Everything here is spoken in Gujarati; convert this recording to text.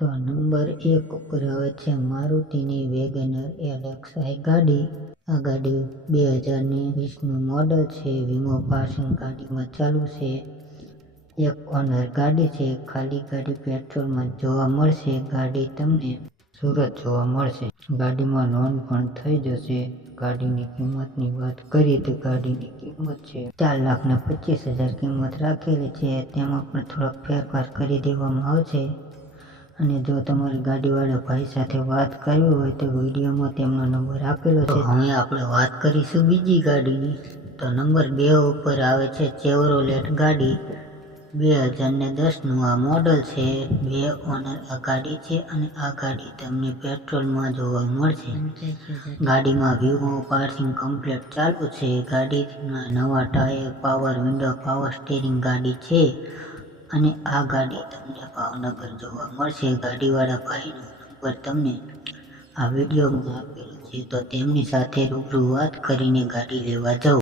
તો નંબર 1 ઉપર આવે છે મારુતિની વેગેનર LXi ગાડી। આ ગાડી 2020નું મોડલ છે। વીમો પાસિંગ ગાડીમાં ચાલુ છે। એક ઓનર ગાડી છે। ખાલી ગાડી પેટ્રોલમાં જોવા મળશે। ગાડી તમને સુરત જોવા મળશે। ગાડીમાં લોન પણ થઈ જશે। ગાડીની કિંમતની વાત કરીએ તો ગાડીની કિંમત છે 4,25,000 કિંમત રાખેલી છે। તેમાં પણ થોડોક ફેરફાર કરી દેવામાં આવશે। અને જો તમારે ગાડીવાળા ભાઈ સાથે વાત કરવી હોય તો વિડીયોમાં તેમનો નંબર આપેલો છે। હવે આપણે વાત કરીશું બીજી ગાડીની। તો નંબર 2 ઉપર આવે છે ચેવરોલેટ ગાડી। 2010નું આ મોડલ છે। 2 ઓનર આ ગાડી છે અને આ ગાડી તમને પેટ્રોલમાં જોવા મળશે। ગાડીમાં વીમો પાસિંગ કમ્પ્લીટ ચાલુ છે। ગાડીના નવા tyre, power window, power steering ગાડી છે અને આ ગાડી તમને ભાવનગર જોવા મળશે। ગાડીવાળા ભાઈનો નંબર તમને આ વિડીયોમાં આપેલો છે, તો તેમની સાથે રૂબરૂ વાત કરીને ગાડી લેવા જાઓ।